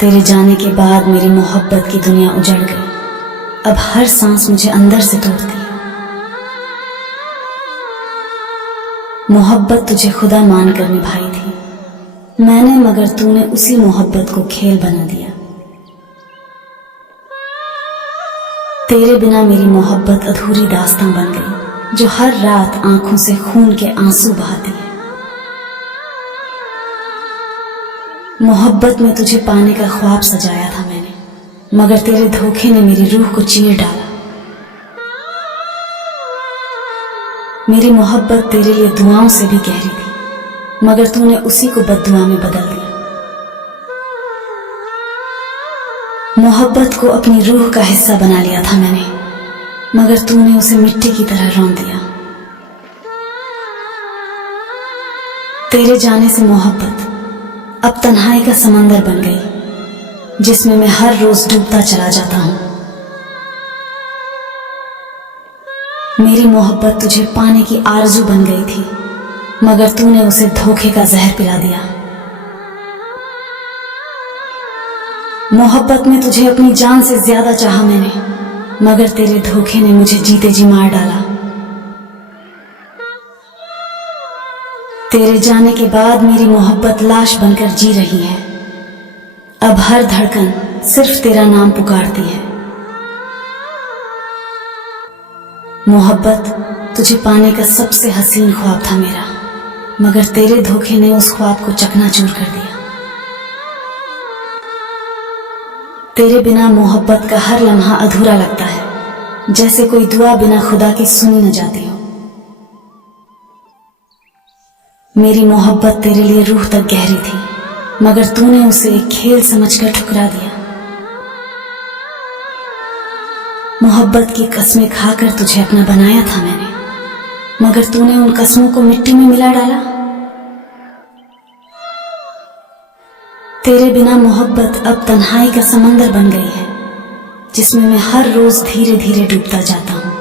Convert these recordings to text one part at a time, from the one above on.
तेरे जाने के बाद मेरी मोहब्बत की दुनिया उजड़ गई। अब हर सांस मुझे अंदर से तोड़ती है। मोहब्बत तुझे खुदा मानकर निभाई थी मैंने, मगर तूने उसी मोहब्बत को खेल बना दिया। तेरे बिना मेरी मोहब्बत अधूरी दास्तां बन गई, जो हर रात आंखों से खून के आंसू बहाती है। मोहब्बत में तुझे पाने का ख्वाब सजाया था मैंने, मगर तेरे धोखे ने मेरी रूह को चीर डाला। मेरी मोहब्बत तेरे लिए दुआओं से भी गहरी थी, मगर तूने उसी को बद्दुआ में बदल दिया। मोहब्बत को अपनी रूह का हिस्सा बना लिया था मैंने, मगर तूने उसे मिट्टी की तरह रौंद दिया। तेरे जाने से मोहब्बत अब तन्हाई का समंदर बन गई, जिसमें मैं हर रोज डूबता चला जाता हूं। मेरी मोहब्बत तुझे पाने की आरज़ू बन गई थी, मगर तूने उसे धोखे का जहर पिला दिया। मोहब्बत में तुझे अपनी जान से ज्यादा चाहा मैंने, मगर तेरे धोखे ने मुझे जीते जी मार डाला। तेरे जाने के बाद मेरी मोहब्बत लाश बनकर जी रही है। अब हर धड़कन सिर्फ तेरा नाम पुकारती है। मोहब्बत तुझे पाने का सबसे हसीन ख्वाब था मेरा, मगर तेरे धोखे ने उस ख्वाब को चकनाचूर कर दिया। तेरे बिना मोहब्बत का हर लम्हा अधूरा लगता है, जैसे कोई दुआ बिना खुदा के सुनी न जाती हो। मेरी मोहब्बत तेरे लिए रूह तक गहरी थी, मगर तूने उसे एक खेल समझकर ठुकरा दिया। मोहब्बत की कस्में खाकर तुझे अपना बनाया था मैंने, मगर तूने उन कस्मों को मिट्टी में मिला डाला। तेरे बिना मोहब्बत अब तन्हाई का समंदर बन गई है, जिसमें मैं हर रोज धीरे धीरे डूबता जाता हूं।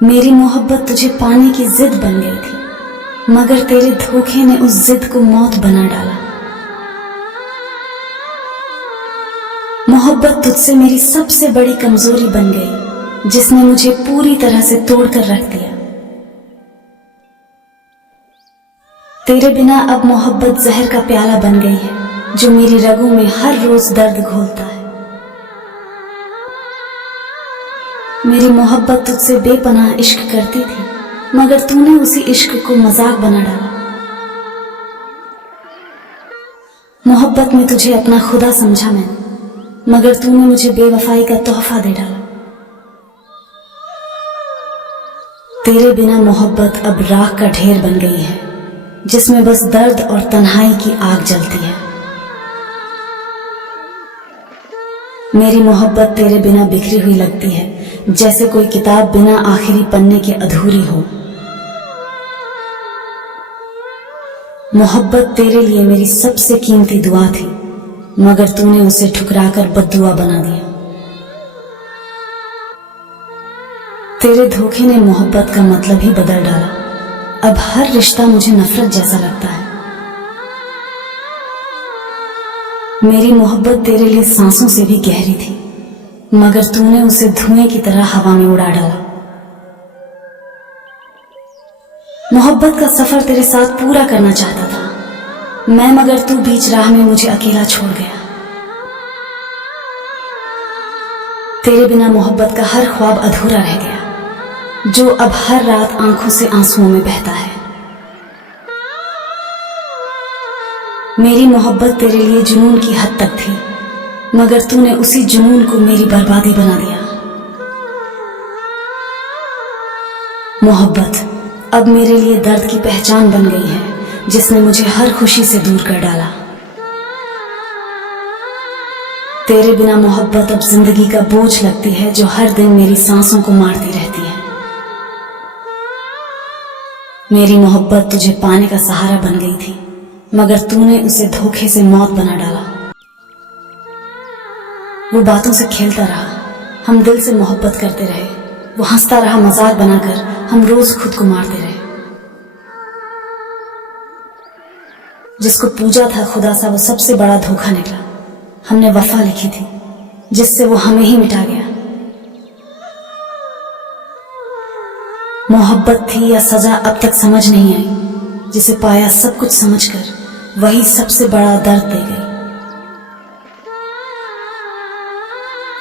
मेरी मोहब्बत तुझे पाने की जिद बन गई थी, मगर तेरे धोखे ने उस जिद को मौत बना डाला। मोहब्बत तुझसे मेरी सबसे बड़ी कमजोरी बन गई, जिसने मुझे पूरी तरह से तोड़कर रख दिया। तेरे बिना अब मोहब्बत जहर का प्याला बन गई है, जो मेरी रगों में हर रोज दर्द घोलता है। मेरी मोहब्बत तुझसे बेपनाह इश्क करती थी, मगर तूने उसी इश्क को मजाक बना डाला। मोहब्बत में तुझे अपना खुदा समझा मैंने, मगर तूने मुझे बेवफाई का तोहफा दे डाला। तेरे बिना मोहब्बत अब राख का ढेर बन गई है, जिसमें बस दर्द और तन्हाई की आग जलती है। मेरी मोहब्बत तेरे बिना बिखरी हुई लगती है, जैसे कोई किताब बिना आखिरी पन्ने के अधूरी हो। मोहब्बत तेरे लिए मेरी सबसे कीमती दुआ थी, मगर तूने उसे ठुकराकर बद्दुआ बना दिया। तेरे धोखे ने मोहब्बत का मतलब ही बदल डाला। अब हर रिश्ता मुझे नफरत जैसा लगता है। मेरी मोहब्बत तेरे लिए सांसों से भी गहरी थी, मगर तूने उसे धुएं की तरह हवा में उड़ा डाला। मोहब्बत का सफर तेरे साथ पूरा करना चाहता था मैं, मगर तू बीच राह में मुझे अकेला छोड़ गया। तेरे बिना मोहब्बत का हर ख्वाब अधूरा रह गया, जो अब हर रात आंखों से आंसुओं में बहता है। मेरी मोहब्बत तेरे लिए जुनून की हद तक थी, मगर तूने उसी जुनून को मेरी बर्बादी बना दिया। मोहब्बत अब मेरे लिए दर्द की पहचान बन गई है, जिसने मुझे हर खुशी से दूर कर डाला। तेरे बिना मोहब्बत अब जिंदगी का बोझ लगती है, जो हर दिन मेरी सांसों को मारती रहती है। मेरी मोहब्बत तुझे पाने का सहारा बन गई थी, मगर तूने उसे धोखे से मौत बना डाला। वो बातों से खेलता रहा, हम दिल से मोहब्बत करते रहे। वो हंसता रहा मजाक बनाकर, हम रोज खुद को मारते रहे। जिसको पूजा था खुदा सा वो सबसे बड़ा धोखा निकला। हमने वफा लिखी थी जिससे वो हमें ही मिटा गया। मोहब्बत थी या सजा अब तक समझ नहीं आई, जिसे पाया सब कुछ समझकर वही सबसे बड़ा दर्द दे गई।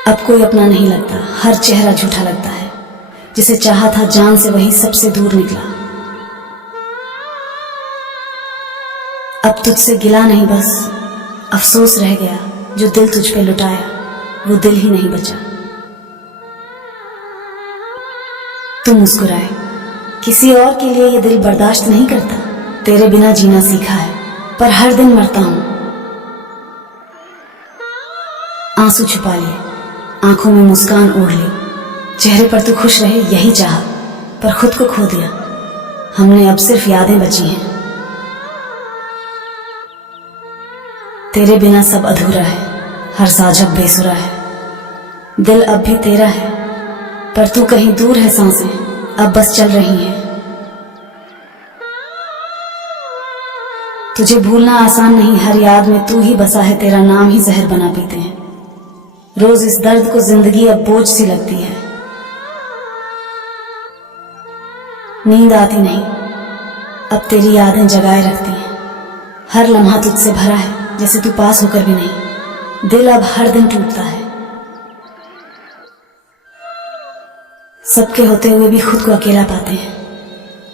अब कोई अपना नहीं लगता, हर चेहरा झूठा लगता है। जिसे चाहा था जान से वही सबसे दूर निकला। अब तुझसे गिला नहीं बस अफसोस रह गया, जो दिल तुझ पे लुटाया वो दिल ही नहीं बचा। तू मुस्कुराए, किसी और के लिए ये दिल बर्दाश्त नहीं करता। तेरे बिना जीना सीखा है पर हर दिन मरता हूं। आंसू छुपा लिए, आंखों में मुस्कान ओढ़ ली, चेहरे पर तू खुश रहे यही चाहा, पर खुद को खो दिया। हमने अब सिर्फ यादें बची हैं। तेरे बिना सब अधूरा है, हर साझब बेसुरा है। दिल अब भी तेरा है पर तू कहीं दूर है। सांसें अब बस चल रही हैं। तुझे भूलना आसान नहीं, हर याद में तू ही बसा है। तेरा नाम ही जहर बना पीते हैं। रोज इस दर्द को जिंदगी अब बोझ सी लगती है। नींद आती नहीं, अब तेरी यादें जगाए रखती हैं। हर लम्हा तुझसे भरा है, जैसे तू पास होकर भी नहीं। दिल अब हर दिन टूटता है। सबके होते हुए भी खुद को अकेला पाते हैं।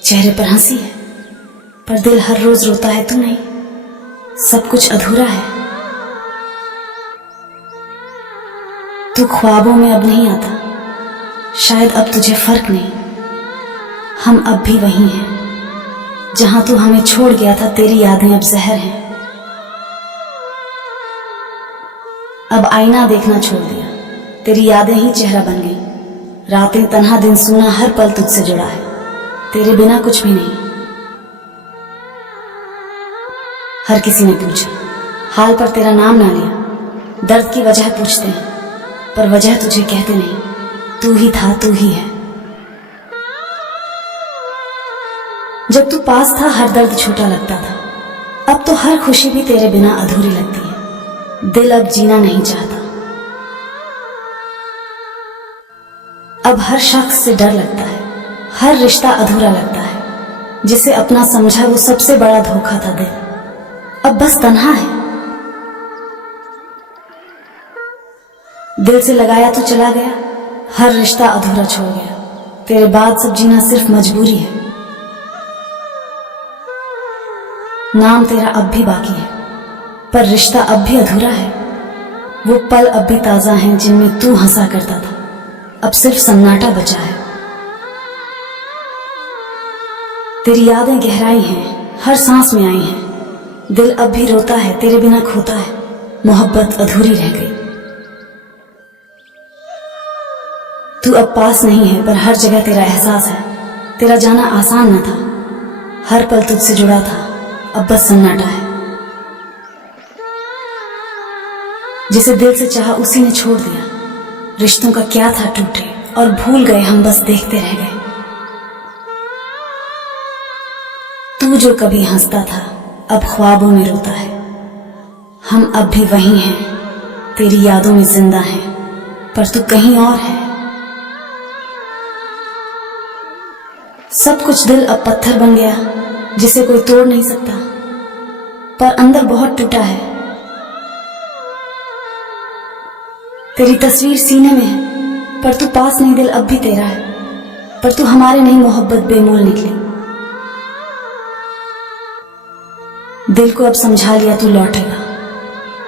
चेहरे पर हंसी है पर दिल हर रोज रोता है। तू नहीं, सब कुछ अधूरा है। तू ख्वाबों में अब नहीं आता, शायद अब तुझे फर्क नहीं। हम अब भी वही हैं जहां तू हमें छोड़ गया था। तेरी यादें अब जहर हैं। अब आईना देखना छोड़ दिया, तेरी यादें ही चेहरा बन गई। रातें तन्हा, दिन सूना, हर पल तुझसे जुड़ा है। तेरे बिना कुछ भी नहीं। हर किसी ने पूछा, हाल पर तेरा नाम ना लिया। दर्द की वजह पूछते हैं पर वजह तुझे कहते नहीं। तू ही था, तू ही है। जब तू पास था हर दर्द छोटा लगता था। अब तो हर खुशी भी तेरे बिना अधूरी लगती है। दिल अब जीना नहीं चाहता। अब हर शख्स से डर लगता है, हर रिश्ता अधूरा लगता है। जिसे अपना समझा वो सबसे बड़ा धोखा था। दिल अब बस तन्हा है। दिल से लगाया तो चला गया, हर रिश्ता अधूरा छोड़ गया। तेरे बाद सब जीना सिर्फ मजबूरी है। नाम तेरा अब भी बाकी है पर रिश्ता अब भी अधूरा है। वो पल अब भी ताजा हैं जिनमें तू हंसा करता था। अब सिर्फ सन्नाटा बचा है। तेरी यादें गहराई हैं, हर सांस में आई हैं। दिल अब भी रोता है, तेरे बिना खोता है। मोहब्बत अधूरी रह गई। तू अब पास नहीं है पर हर जगह तेरा एहसास है। तेरा जाना आसान न था, हर पल तुझसे जुड़ा था। अब बस सन्नाटा है। जिसे दिल से चाहा उसी ने छोड़ दिया। रिश्तों का क्या था टूटे और भूल गए हम, बस देखते रह गए। तू जो कभी हंसता था अब ख्वाबों में रोता है। हम अब भी वही हैं, तेरी यादों में जिंदा हैं पर तू कहीं और है। सब कुछ दिल अब पत्थर बन गया जिसे कोई तोड़ नहीं सकता, पर अंदर बहुत टूटा है। तेरी तस्वीर सीने में है पर तू पास नहीं। दिल अब भी तेरा है पर तू हमारे नहीं। मोहब्बत बेमोल निकली। दिल को अब समझा लिया तू लौटेगा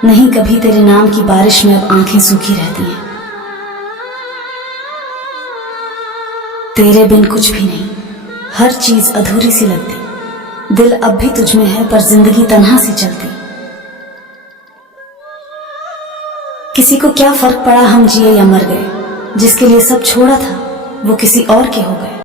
नहीं कभी। तेरे नाम की बारिश में अब आंखें सूखी रहती हैं। तेरे बिन कुछ भी नहीं, हर चीज अधूरी सी लगती। दिल अब भी तुझ में है पर जिंदगी तन्हा सी चलती। किसी को क्या फर्क पड़ा हम जिए या मर गए। जिसके लिए सब छोड़ा था वो किसी और के हो गए।